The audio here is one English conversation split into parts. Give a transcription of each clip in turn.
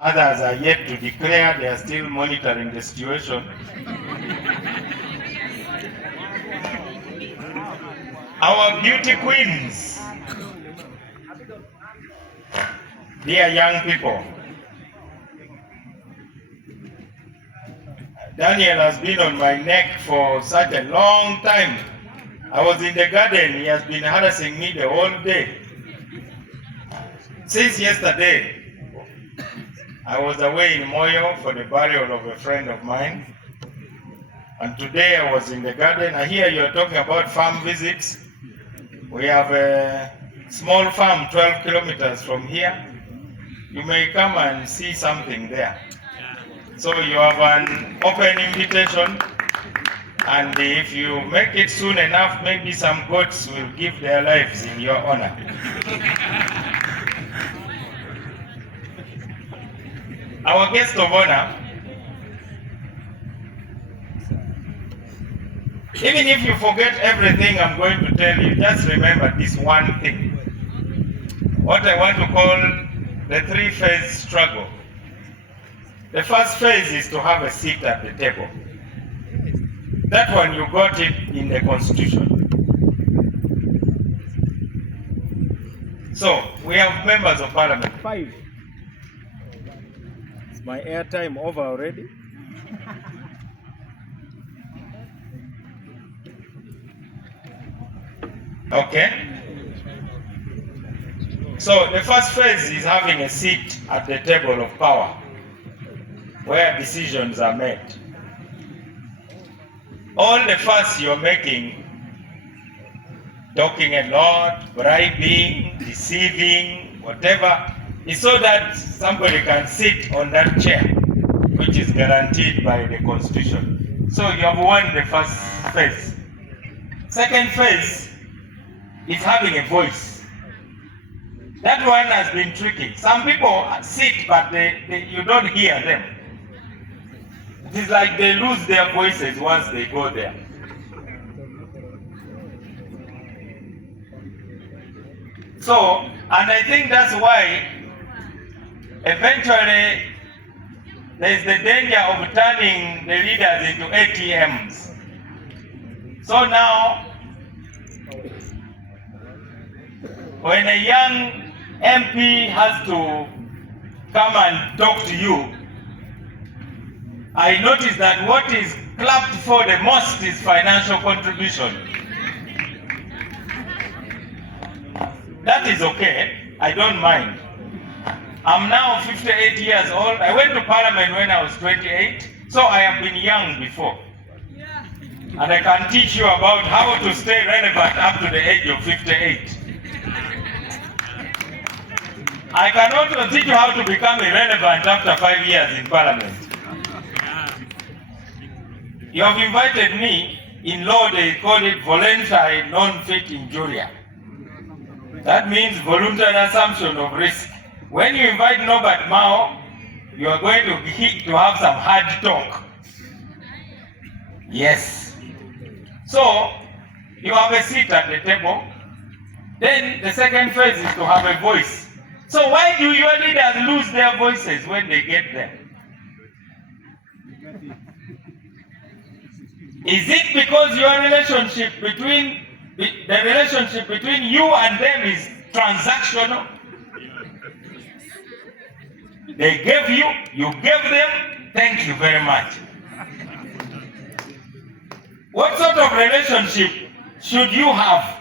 Others are yet to declare, they are still monitoring the situation. Our beauty queens, dear young people, Daniel has been on my neck for such a long time. I was in the garden, he has been harassing me the whole day. Since yesterday, I was away in Moyo for the burial of a friend of mine. And today I was in the garden. I hear you're talking about farm visits. We have a small farm 12 kilometers from here. You may come and see something there. So you have an open invitation. And if you make it soon enough, maybe some goats will give their lives in your honor. Our guest of honor, even if you forget everything I'm going to tell you, just remember this one thing. What I want to call the three-phase struggle. The first phase is to have a seat at the table. That one, you got it in the Constitution. So, we have members of parliament. 5. Is my airtime over already? Okay. So, the first phase is having a seat at the table of power, where decisions are made. All the fuss you're making, talking a lot, bribing, deceiving, whatever, is so that somebody can sit on that chair, which is guaranteed by the Constitution. So you have won the first phase. Second phase is having a voice. That one has been tricky. Some people sit, but you don't hear them. It is like they lose their voices once they go there. So, and I think that's why eventually there's the danger of turning the leaders into ATMs. So now, when a young MP has to come and talk to you, I noticed that what is clapped for the most is financial contribution. That is okay, I don't mind. I'm now 58 years old. I went to Parliament when I was 28, so I have been young before. And I can teach you about how to stay relevant up to the age of 58. I can also teach you how to become irrelevant after 5 years in Parliament. You have invited me. In law they call it voluntary non-fit injuria. That means voluntary assumption of risk. When you invite Norbert Mao, you are going to have some hard talk. Yes. So, you have a seat at the table. Then the second phase is to have a voice. So why do your leaders lose their voices when they get there? Is it because your relationship between you and them is transactional? They gave you, you gave them, thank you very much. What sort of relationship should you have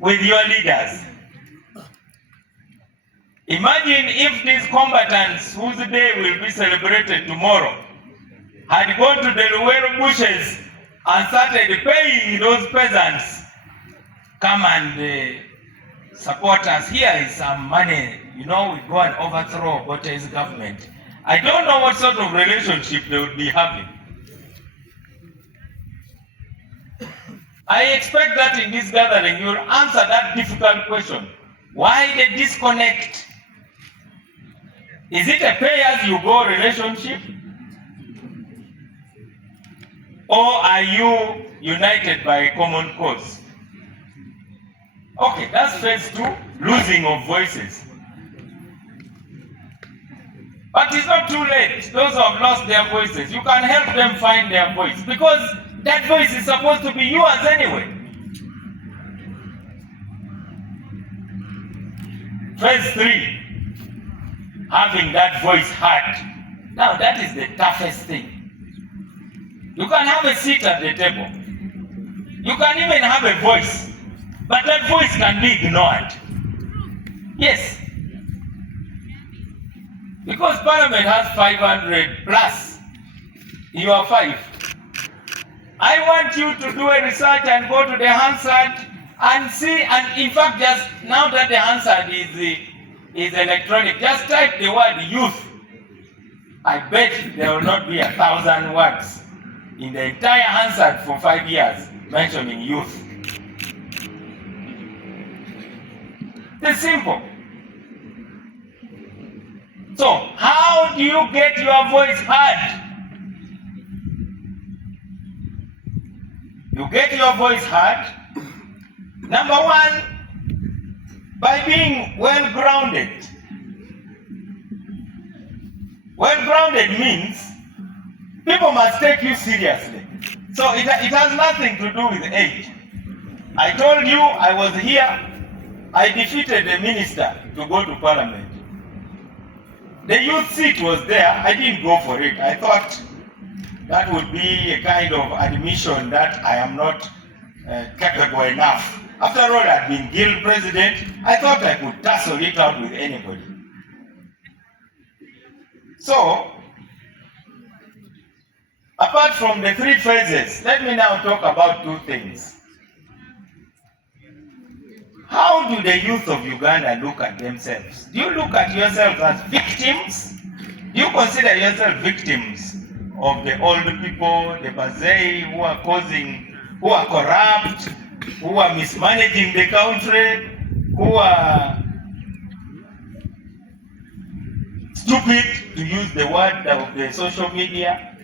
with your leaders? Imagine if these combatants, whose day will be celebrated tomorrow, had gone to the Luwero bushes and started paying those peasants, come and support us. Here is some money. You know, we go and overthrow Bote's government. I don't know what sort of relationship they would be having. I expect that in this gathering, you'll answer that difficult question. Why the disconnect? Is it a pay-as-you-go relationship? Or are you united by a common cause? Okay, that's phase 2, losing of voices. But it's not too late. Those who have lost their voices, you can help them find their voice, because that voice is supposed to be yours anyway. Phase 3, having that voice heard. Now that is the toughest thing. You can have a seat at the table. You can even have a voice, but that voice can be ignored. Yes. Because Parliament has 500 plus. You are 5. I want you to do a research and go to the Hansard and see, and in fact, just now that the Hansard is electronic, just type the word youth. I bet there will not be 1,000 words in the entire Hansard for 5 years mentioning youth. It's simple. So, how do you get your voice heard? You get your voice heard, number one, by being well-grounded. Well-grounded means people must take you seriously. So it has nothing to do with age. I told you I was here. I defeated the minister to go to Parliament. The youth seat was there. I didn't go for it. I thought that would be a kind of admission that I am not capable enough. After all, I'd been guild president. I thought I could tussle it out with anybody. So, apart from the 3 phases, let me now talk about 2 things. How do the youth of Uganda look at themselves? Do you look at yourself as victims? Do you consider yourself victims of the old people, the Bazei, who are corrupt, who are mismanaging the country, who are stupid, to use the word of the social media?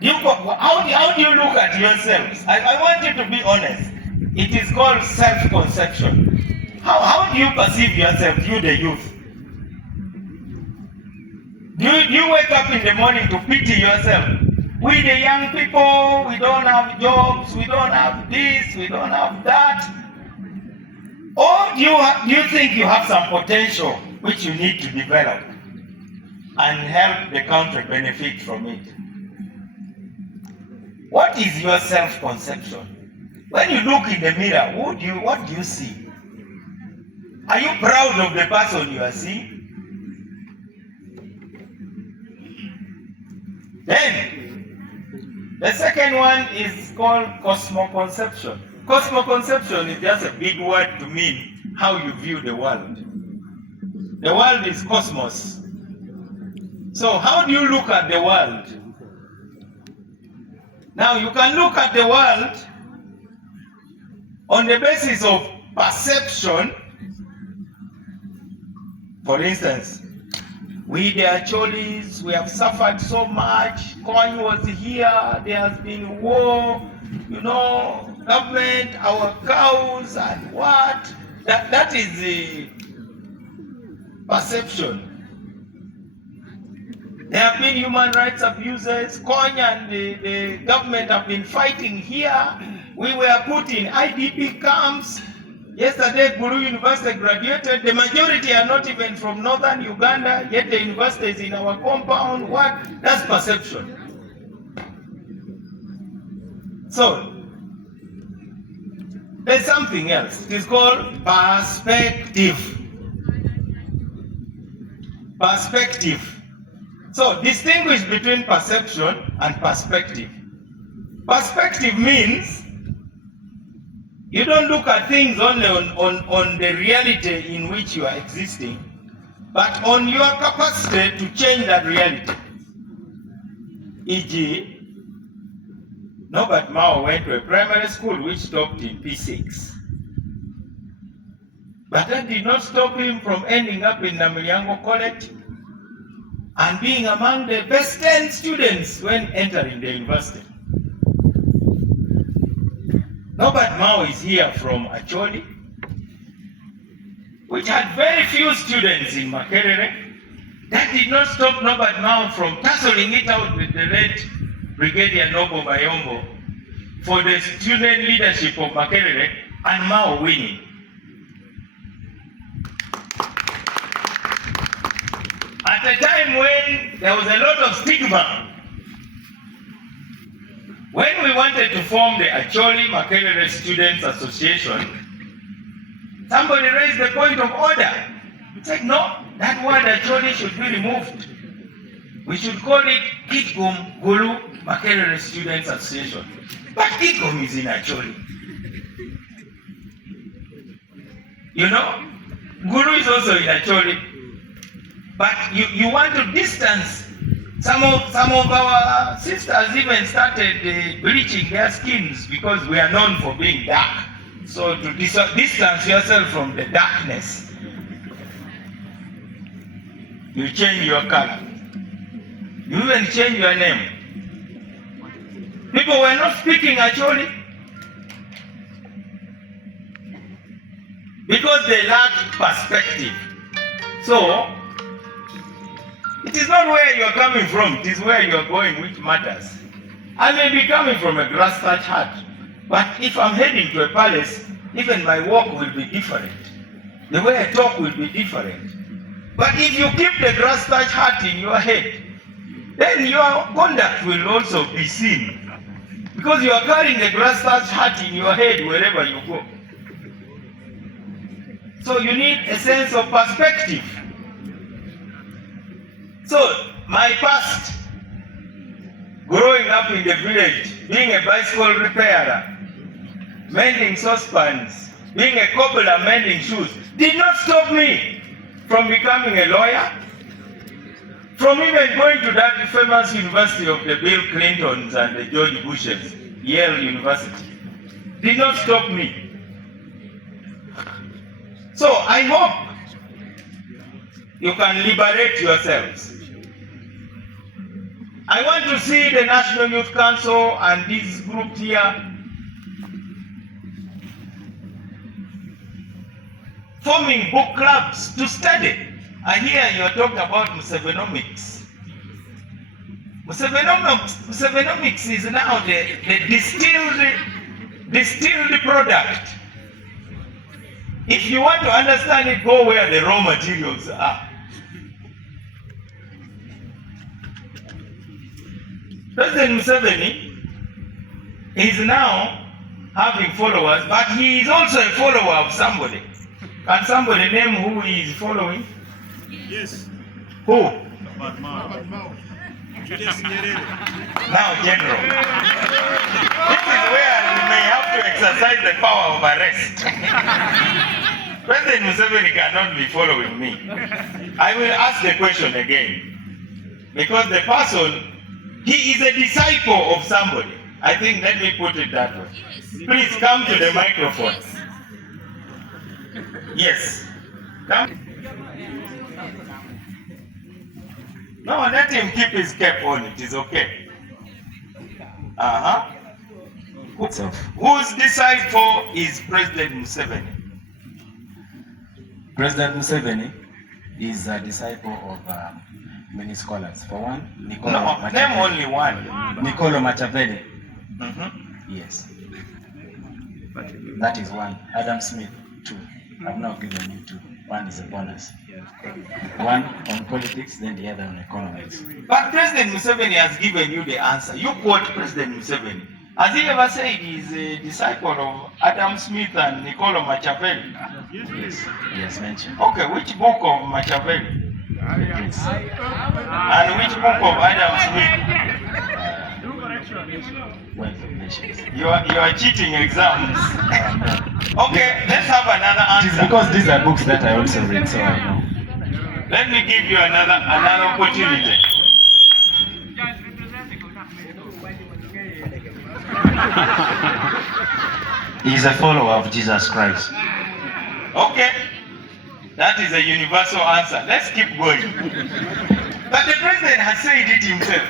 How do you look at yourselves? I want you to be honest. It is called self-conception. How do you perceive yourself, you the youth? Do you wake up in the morning to pity yourself? We the young people, we don't have jobs, we don't have this, we don't have that. Or do you think you have some potential which you need to develop and help the country benefit from it? What is your self-conception? When you look in the mirror, what do you see? Are you proud of the person you are seeing? Then, the second one is called cosmoconception. Cosmoconception is just a big word to mean how you view the world. The world is cosmos. So how do you look at the world? Now you can look at the world on the basis of perception. For instance, we the Acholis, we have suffered so much. Coin was here, there has been war, government, our cows, and what? That is the perception. There have been human rights abuses. Coin and the government have been fighting here. We were put in IDP camps. Yesterday, Guru University graduated. The majority are not even from northern Uganda, yet the university is in our compound. What? That's perception. So, there's something else. It is called perspective. Perspective. So, distinguish between perception and perspective. Perspective means you don't look at things only on the reality in which you are existing, but on your capacity to change that reality. E.g., Norbert Mao went to a primary school which stopped in P6. But that did not stop him from ending up in Namilyango College and being among the best 10 students when entering the university. Norbert Mao is here from Acholi, which had very few students in Makerere, That did not stop Norbert Mao from tussling it out with the late Brigadier Noble Mayombo for the student leadership of Makerere, and Mao winning. At a time when there was a lot of stigma, when we wanted to form the Acholi Makerere Students Association, somebody raised the point of order. He said, no, that word Acholi should be removed. We should call it Kitgum Gulu Makerere Students Association. But Kitgum is in Acholi. You know, Gulu is also in Acholi. But you want to distance. Some of our sisters even started bleaching their skins because we are known for being dark. So to distance yourself from the darkness, you change your color. You even change your name. People were not speaking actually because they lacked perspective. So it is not where you are coming from, it is where you are going which matters. I may be coming from a grass thatched hut, but if I'm heading to a palace, even my walk will be different. The way I talk will be different. But if you keep the grass thatched hut in your head, then your conduct will also be seen. Because you are carrying the grass thatched hut in your head wherever you go. So you need a sense of perspective. So, my past, growing up in the village, being a bicycle repairer, mending saucepans, being a cobbler mending shoes, did not stop me from becoming a lawyer, from even going to that famous university of the Bill Clintons and the George Bushes, Yale University. Did not stop me. So, I hope you can liberate yourselves. I want to see the National Youth Council and this group here forming book clubs to study. I hear you're talking about Musevonomics. Musevonomics is now the distilled product. If you want to understand it, go where the raw materials are. President Museveni is now having followers, but he is also a follower of somebody. Can somebody name who he is following? Yes. Who? Norbert Mao. Now, General. This is where we may have to exercise the power of arrest. President Museveni cannot be following me. I will ask the question again. Because the person, he is a disciple of somebody. I think, let me put it that way. Please come to the microphone. Yes. Come. No, let him keep his cap on. It is okay. Whose disciple is President Museveni? President Museveni is a disciple of many scholars. For one, Name only one. Niccolo Machiavelli. Yes. That is one. Adam Smith, two. I've now given you two. One is a bonus. One on politics, then the other on economics. But President Museveni has given you the answer. You quote President Museveni. Has he ever said he's a disciple of Adam Smith and Niccolo Machiavelli? Yes, he has mentioned. Okay, which book of Machiavelli? Yes. And which book of Adam Smith? Wealth of Nations. You are cheating exams. Okay, let's have another It is answer. because these are books that I also read, so I know. Let me give you another opportunity. He is a follower of Jesus Christ. Okay, that is a universal answer. Let's keep going. But the president has said it himself.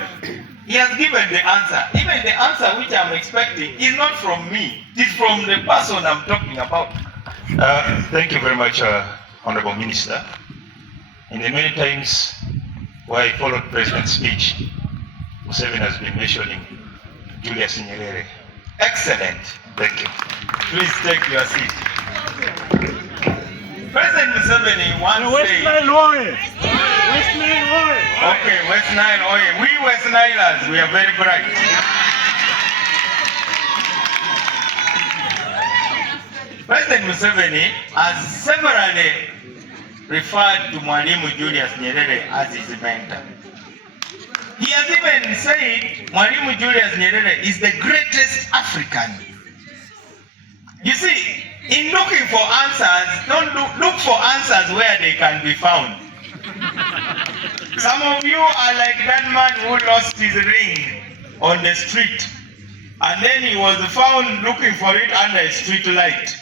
He has given the answer. Even the answer which I'm expecting is not from me. It is from the person I'm talking about. Thank you very much, Honorable Minister. In the many times where he followed President's speech, Museveni has been mentioning Julius Nyerere. Excellent. Thank you. Please take your seat. President Museveni once West said... Nile oil. West Nile oil. Okay, West Nile oil. We West Nilers, we are very bright. President Museveni has severally referred to Mwalimu Julius Nyerere as his mentor. He has even said Mwalimu Julius Nyerere is the greatest African. You see, in looking for answers, don't look for answers where they can be found. Some of you are like that man who lost his ring on the street, and then he was found looking for it under a street light.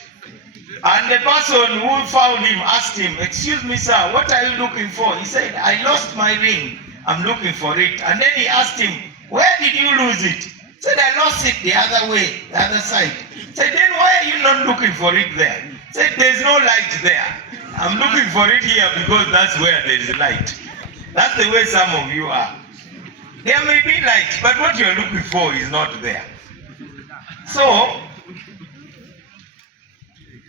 And the person who found him asked him, "Excuse me, sir, what are you looking for?" He said, "I lost my ring. I'm looking for it." And then he asked him, "Where did you lose it?" He said, "I lost it the other way, the other side." He said, "Then why are you not looking for it there?" He said, "There's no light there. I'm looking for it here because that's where there is light." That's the way some of you are. There may be light, but what you're looking for is not there. So,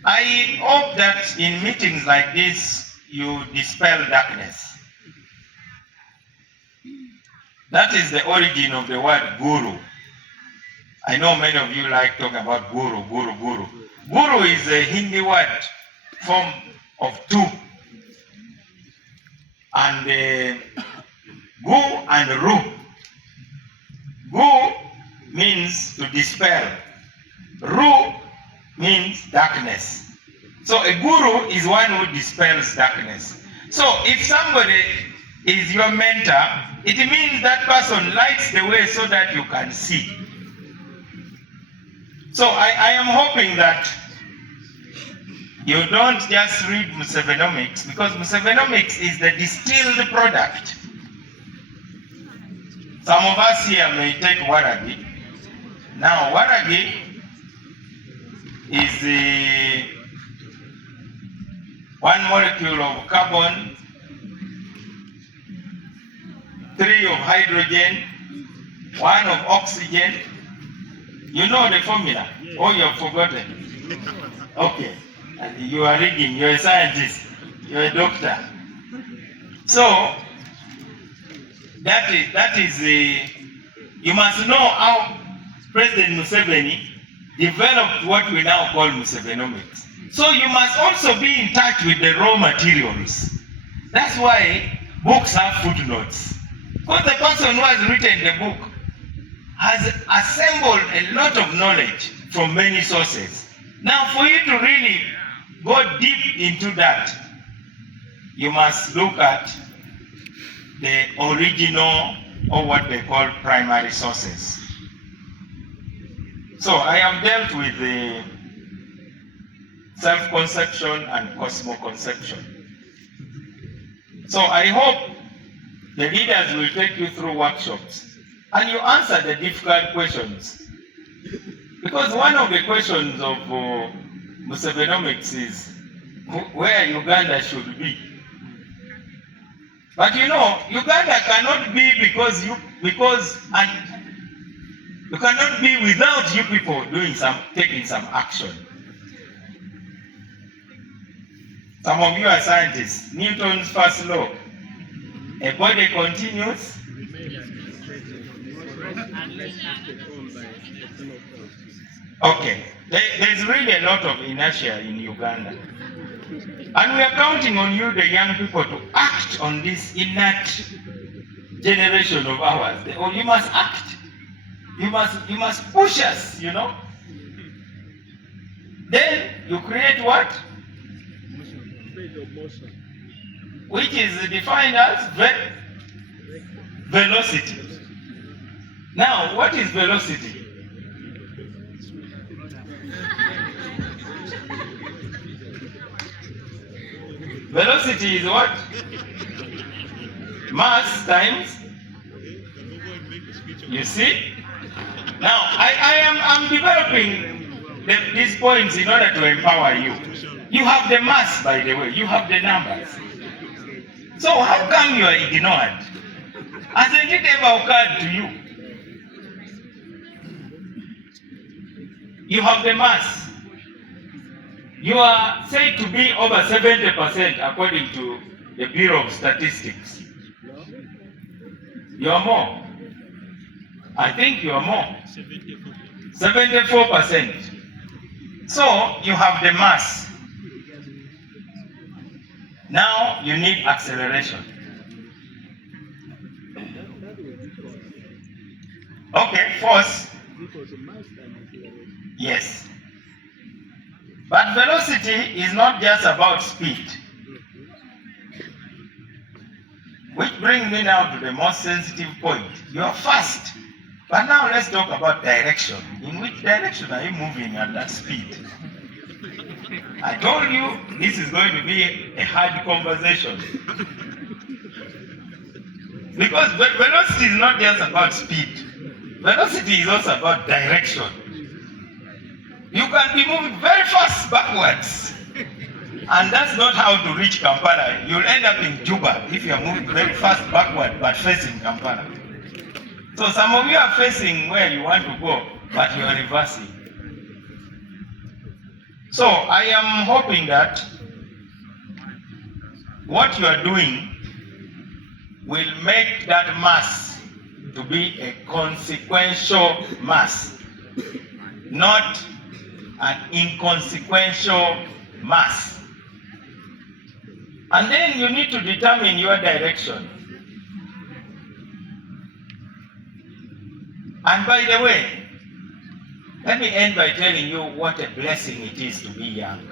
I hope that in meetings like this, you dispel darkness. That is the origin of the word guru. I know many of you like talking about guru, guru, guru. Guru is a Hindi word form of two. And gu and ru. Gu means to dispel. Ru means darkness. So a guru is one who dispels darkness. So if somebody is your mentor, it means that person lights the way so that you can see. So I am hoping that you don't just read Musevonomics, because Musevonomics is the distilled product. Some of us here may take Waragi. Now, Waragi is the one molecule of carbon, 3 of hydrogen, 1 of oxygen. You know the formula? Oh, you have forgotten. Okay. You are reading, you're a scientist, you're a doctor. So, that is you must know how President Museveni developed what we now call Musevonomics. So you must also be in touch with the raw materials. That's why books have footnotes. Because the person who has written the book has assembled a lot of knowledge from many sources. Now, for you to really go deep into that, you must look at the original, or what they call primary sources. So I have dealt with the self-conception and cosmo-conception. So I hope the leaders will take you through workshops and you answer the difficult questions. Because one of the questions of Musevonomics is where Uganda should be. But you know, Uganda cannot be because you cannot be without you people taking some action. Some of you are scientists. Newton's first law. A body continues. Okay. There's really a lot of inertia in Uganda. And we are counting on you, the young people, to act on this inert generation of ours. You must act. You must push us, you know. Then you create what? Which is defined as velocity. Now, what is velocity? Velocity is what? Mass times. You see? Now, I'm developing these points in order to empower you. You have the mass, by the way. You have the numbers. So how come you are ignored? Hasn't it ever occurred to you? You have the mass. You are said to be over 70% according to the Bureau of Statistics. You are more. I think you are more. 74%. So you have the mass. Now you need acceleration. Okay, force. Yes. But velocity is not just about speed. Which brings me now to the most sensitive point. You are fast. But now let's talk about direction. In which direction are you moving at that speed? I told you this is going to be a hard conversation. Because velocity is not just about speed. Velocity is also about direction. You can be moving very fast backwards. And that's not how to reach Kampala. You'll end up in Juba if you're moving very fast backward but facing Kampala. So some of you are facing where you want to go, but you are reversing. So I am hoping that what you are doing will make that mass to be a consequential mass, not an inconsequential mass. And then you need to determine your direction. And by the way, let me end by telling you what a blessing it is to be young.